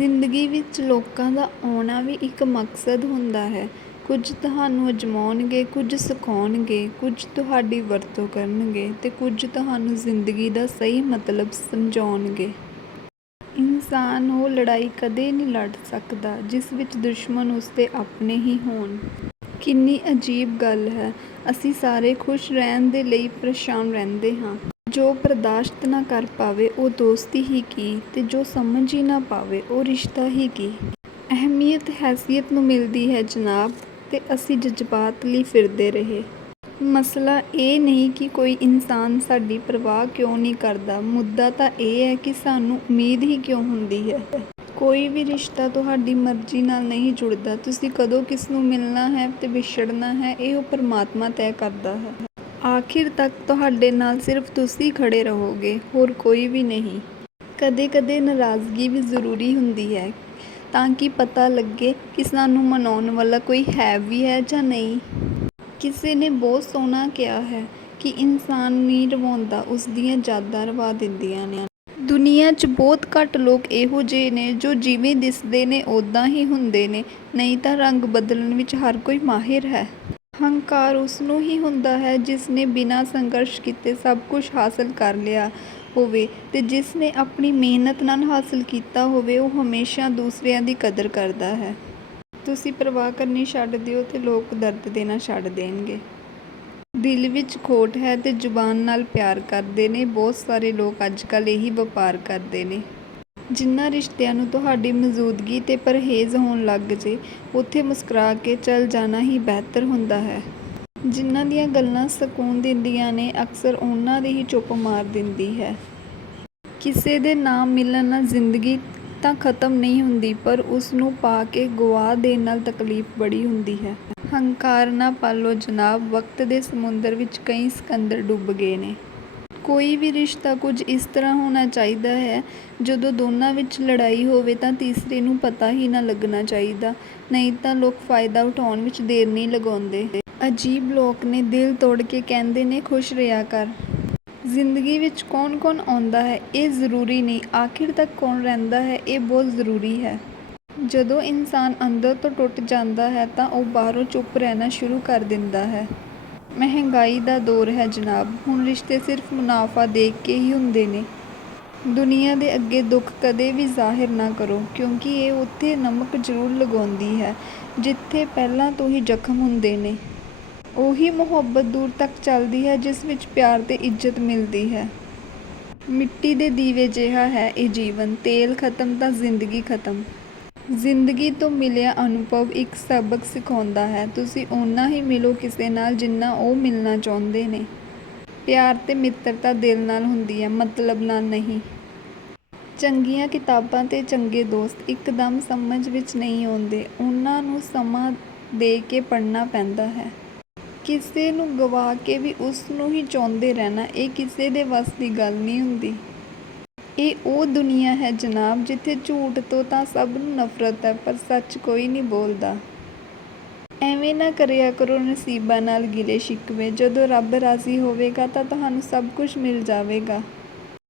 ਜ਼ਿੰਦਗੀ ਵਿੱਚ ਲੋਕਾਂ ਦਾ ਆਉਣਾ ਵੀ ਇੱਕ ਮਕਸਦ ਹੁੰਦਾ ਹੈ। ਕੁਝ ਤੁਹਾਨੂੰ ਅਜ਼ਮਾਉਣਗੇ, ਕੁਝ ਸਿਖਾਉਣਗੇ, ਕੁਝ ਤੁਹਾਡੀ ਵਰਤੋਂ ਕਰਨਗੇ ਅਤੇ ਕੁਝ ਤੁਹਾਨੂੰ ਜ਼ਿੰਦਗੀ ਦਾ ਸਹੀ ਮਤਲਬ ਸਮਝਾਉਣਗੇ। ਇਨਸਾਨ ਉਹ ਲੜਾਈ ਕਦੇ ਨਹੀਂ ਲੜ ਸਕਦਾ ਜਿਸ ਵਿੱਚ ਦੁਸ਼ਮਣ ਉਸਦੇ ਆਪਣੇ ਹੀ ਹੋਣ। ਕਿੰਨੀ ਅਜੀਬ ਗੱਲ ਹੈ, ਅਸੀਂ ਸਾਰੇ ਖੁਸ਼ ਰਹਿਣ ਦੇ ਲਈ ਪਰੇਸ਼ਾਨ ਰਹਿੰਦੇ ਹਾਂ। ਜੋ ਬਰਦਾਸ਼ਤ ਨਾ ਕਰ ਪਾਵੇ, ਉਹ ਦੋਸਤੀ ਹੀ ਕੀ, ਤੇ ਜੋ ਸਮਝ ਹੀ ਨਾ ਪਾਵੇ, ਉਹ ਰਿਸ਼ਤਾ ਹੀ ਕੀ। ਅਹਿਮੀਅਤ, ਹੈਸੀਅਤ ਨੂੰ ਮਿਲਦੀ ਹੈ ਜਨਾਬ, ਤੇ ਅਸੀਂ ਜਜ਼ਬਾਤ ਲਈ ਫਿਰਦੇ ਰਹੇ। ਮਸਲਾ ਇਹ ਨਹੀਂ ਕਿ ਕੋਈ ਇਨਸਾਨ ਸਾਡੀ ਪਰਵਾਹ ਕਿਉਂ ਨਹੀਂ ਕਰਦਾ। ਮੁੱਦਾ ਤਾਂ ਇਹ ਹੈ ਕਿ ਸਾਨੂੰ ਉਮੀਦ ਹੀ ਕਿਉਂ ਹੁੰਦੀ ਹੈ? ਕੋਈ ਵੀ ਰਿਸ਼ਤਾ ਤੁਹਾਡੀ ਮਰਜ਼ੀ ਨਾਲ ਨਹੀਂ ਜੁੜਦਾ। ਤੁਸੀਂ ਕਦੋਂ ਕਿਸ ਨੂੰ ਮਿਲਣਾ ਹੈ ਤੇ ਵਿਛੜਨਾ ਹੈ, ਇਹ ਉਹ ਪਰਮਾਤਮਾ ਤੈਅ ਕਰਦਾ ਹੈ। ਆਖਿਰ ਤੱਕ ਤੁਹਾਡੇ ਨਾਲ ਸਿਰਫ ਤੁਸੀਂ ਖੜ੍ਹੇ ਰਹੋਗੇ, ਹੋਰ ਕੋਈ ਵੀ ਨਹੀਂ। ਕਦੇ-ਕਦੇ ਨਾਰਾਜ਼ਗੀ ਵੀ ਜ਼ਰੂਰੀ ਹੁੰਦੀ ਹੈ, ਤਾਂ ਕਿ ਪਤਾ ਲੱਗੇ ਕਿ ਸਾਨੂੰ ਮਨਾਉਣ ਵਾਲਾ ਕੋਈ ਹੈ ਵੀ ਹੈ ਜਾਂ ਨਹੀਂ। ਕਿਸੇ ਨੇ ਬਹੁਤ ਸੋਹਣਾ ਕਿਹਾ ਹੈ ਕਿ ਇਨਸਾਨ ਨਹੀਂ ਰਵਾਉਂਦਾ ਉਸ ਦੀਆਂ ਯਾਦਾਂ ਰਵਾ ਦਿੰਦੀਆਂ ਨੇ। ਦੁਨੀਆ 'ਚ ਬਹੁਤ ਘੱਟ ਲੋਕ ਇਹੋ ਜਿਹੇ ਨੇ ਜੋ ਜਿਵੇਂ ਦਿਸਦੇ ਨੇ ਉਦਾਂ ਹੀ ਹੁੰਦੇ ਨੇ। ਨਹੀਂ ਤਾਂ ਰੰਗ ਬਦਲਣ ਵਿੱਚ ਹਰ ਕੋਈ ਮਾਹਿਰ ਹੈ। ਹੰਕਾਰ ਉਸ ਨੂੰ ਹੀ ਹੁੰਦਾ ਹੈ ਜਿਸ ਨੇ ਬਿਨਾਂ ਸੰਘਰਸ਼ ਕੀਤੇ ਸਭ ਕੁਝ ਹਾਸਲ ਕਰ ਲਿਆ ਹੋਵੇ ਤੇ ਜਿਸ ਨੇ ਆਪਣੀ ਮਿਹਨਤ ਨਾਲ ਹਾਸਲ ਕੀਤਾ ਹੋਵੇ, ਉਹ ਹਮੇਸ਼ਾ ਦੂਸਰਿਆਂ ਦੀ ਕਦਰ ਕਰਦਾ ਹੈ। ਤੁਸੀਂ ਪਰਵਾਹ ਕਰਨੀ ਛੱਡ ਦਿਓ ਤੇ ਲੋਕ ਦਰਦ ਦੇਣਾ ਛੱਡ ਦੇਣਗੇ। ਦਿਲ ਵਿੱਚ ਖੋਟ ਹੈ ਤੇ ਜ਼ੁਬਾਨ ਨਾਲ ਪਿਆਰ ਕਰਦੇ ਨੇ। ਬਹੁਤ ਸਾਰੇ ਲੋਕ ਅੱਜਕੱਲ ਇਹੀ ਵਪਾਰ ਕਰਦੇ ਨੇ। ਜਿਨ੍ਹਾਂ ਰਿਸ਼ਤਿਆਂ ਨੂੰ ਤੁਹਾਡੀ ਮੌਜੂਦਗੀ ਤੇ ਪਰਹੇਜ਼ ਹੋਣ ਲੱਗ ਜੇ, ਉੱਥੇ ਮੁਸਕਰਾ ਕੇ ਚੱਲ ਜਾਣਾ ਹੀ ਬਿਹਤਰ ਹੁੰਦਾ ਹੈ। ਜਿਨ੍ਹਾਂ ਦੀਆਂ ਗੱਲਾਂ ਸਕੂਨ ਦਿੰਦੀਆਂ ਨੇ, ਅਕਸਰ ਉਹਨਾਂ ਦੀ ਹੀ ਚੁੱਪ ਮਾਰ ਦਿੰਦੀ ਹੈ। ਕਿਸੇ ਦੇ ਨਾਮ ਮਿਲਣ ਨਾਲ ਜ਼ਿੰਦਗੀ ਤਾਂ ਖਤਮ ਨਹੀਂ ਹੁੰਦੀ, ਪਰ ਉਸ ਨੂੰ ਪਾ ਕੇ ਗੁਆ ਦੇਣ ਨਾਲ ਤਕਲੀਫ ਬੜੀ ਹੁੰਦੀ ਹੈ। ਹੰਕਾਰ ਨਾ ਪਾਲੋ ਜਨਾਬ, ਵਕਤ ਦੇ ਸਮੁੰਦਰ ਵਿੱਚ ਕਈ ਸਿਕੰਦਰ ਡੁੱਬ ਗਏ ਨੇ। ਕੋਈ ਵੀ ਰਿਸ਼ਤਾ ਕੁਝ ਇਸ ਤਰ੍ਹਾਂ ਹੋਣਾ ਚਾਹੀਦਾ ਹੈ, ਜਦੋਂ ਦੋਨਾਂ ਵਿੱਚ ਲੜਾਈ ਹੋਵੇ ਤਾਂ ਤੀਸਰੇ ਨੂੰ ਪਤਾ ਹੀ ਨਾ ਲੱਗਣਾ ਚਾਹੀਦਾ, ਨਹੀਂ ਤਾਂ ਲੋਕ ਫਾਇਦਾ ਉਠਾਉਣ ਵਿੱਚ ਦੇਰ ਨਹੀਂ ਲਗਾਉਂਦੇ। ਅਜੀਬ ਲੋਕ ਨੇ ਦਿਲ ਤੋੜ ਕੇ ਕਹਿੰਦੇ ਨੇ, ਖੁਸ਼ ਰਿਹਾ ਕਰ। ਜ਼ਿੰਦਗੀ ਵਿੱਚ ਕੌਣ-ਕੌਣ ਆਉਂਦਾ ਹੈ, ਇਹ ਜ਼ਰੂਰੀ ਨਹੀਂ। ਆਖਿਰ ਤੱਕ ਕੌਣ ਰਹਿੰਦਾ ਹੈ, ਇਹ ਬਹੁਤ ਜ਼ਰੂਰੀ ਹੈ। ਜਦੋਂ ਇਨਸਾਨ ਅੰਦਰ ਤੋਂ ਟੁੱਟ ਜਾਂਦਾ ਹੈ ਤਾਂ ਉਹ ਬਾਹਰੋਂ ਚੁੱਪ ਰਹਿਣਾ ਸ਼ੁਰੂ ਕਰ ਦਿੰਦਾ ਹੈ। ਮਹਿੰਗਾਈ ਦਾ ਦੌਰ ਹੈ ਜਨਾਬ। ਹੁਣ ਰਿਸ਼ਤੇ ਸਿਰਫ ਮੁਨਾਫਾ ਦੇਖ ਕੇ ਹੀ ਹੁੰਦੇ ਨੇ। ਦੁਨੀਆ ਦੇ ਅੱਗੇ ਦੁੱਖ ਕਦੇ ਵੀ ਜ਼ਾਹਿਰ ਨਾ ਕਰੋ, ਕਿਉਂਕਿ ਇਹ ਉੱਥੇ ਨਮਕ ਜ਼ਰੂਰ ਲਗਾਉਂਦੀ ਹੈ, ਜਿੱਥੇ ਪਹਿਲਾਂ ਤੋਂ ਹੀ ਜ਼ਖਮ ਹੁੰਦੇ ਨੇ। ਉਹੀ ਮੁਹੱਬਤ ਦੂਰ ਤੱਕ ਚੱਲਦੀ ਹੈ, ਜਿਸ ਵਿੱਚ ਪਿਆਰ ਤੇ ਇੱਜ਼ਤ ਮਿਲਦੀ ਹੈ। ਮਿੱਟੀ ਦੇ ਦੀਵੇ ਜਿਹਾ ਹੈ ਇਹ ਜੀਵਨ, ਤੇਲ ਖਤਮ ਤਾਂ ਜ਼ਿੰਦਗੀ ਖਤਮ। ਜ਼ਿੰਦਗੀ ਤੋਂ ਮਿਲਿਆ ਅਨੁਭਵ ਇੱਕ ਸਬਕ ਸਿਖਾਉਂਦਾ ਹੈ। ਤੁਸੀਂ ਓਨਾ ਹੀ ਮਿਲੋ ਕਿਸੇ ਨਾਲ ਜਿੰਨਾ ਉਹ ਮਿਲਣਾ ਚਾਹੁੰਦੇ ਨੇ। ਪਿਆਰ ਤੇ ਮਿੱਤਰਤਾ ਦਿਲ ਨਾਲ ਹੁੰਦੀ ਹੈ, ਮਤਲਬ ਨਾਲ ਨਹੀਂ। ਚੰਗੀਆਂ ਕਿਤਾਬਾਂ ਤੇ ਚੰਗੇ ਦੋਸਤ ਇੱਕਦਮ ਸਮਝ ਵਿੱਚ ਨਹੀਂ ਆਉਂਦੇ। ਉਹਨਾਂ ਨੂੰ ਸਮਾਂ ਦੇ ਕੇ ਪੜ੍ਹਨਾ ਪੈਂਦਾ ਹੈ। ਕਿਸੇ ਨੂੰ ਗਵਾ ਕੇ ਵੀ ਉਸ ਨੂੰ ਹੀ ਚਾਹੁੰਦੇ ਰਹਿਣਾ, ਇਹ ਕਿਸੇ ਦੇ ਵੱਸ ਦੀ ਗੱਲ ਨਹੀਂ ਹੁੰਦੀ। ਇਹ ਉਹ ਦੁਨੀਆ ਹੈ ਜਨਾਬ ਜਿੱਥੇ ਝੂਠ ਤੋਂ ਤਾਂ ਸਭ ਨੂੰ ਨਫ਼ਰਤ ਹੈ, ਪਰ ਸੱਚ ਕੋਈ ਨਹੀਂ ਬੋਲਦਾ। ਐਵੇਂ ਨਾ ਕਰਿਆ ਕਰੋ, ਨਸੀਬਾਂ ਨਾਲ ਗਿਲੇ ਸ਼ਿਕਵੇ। ਜਦੋਂ ਰੱਬ ਰਾਜ਼ੀ ਹੋਵੇਗਾ ਤਾਂ ਤੁਹਾਨੂੰ ਸਭ ਕੁਝ ਮਿਲ ਜਾਵੇਗਾ।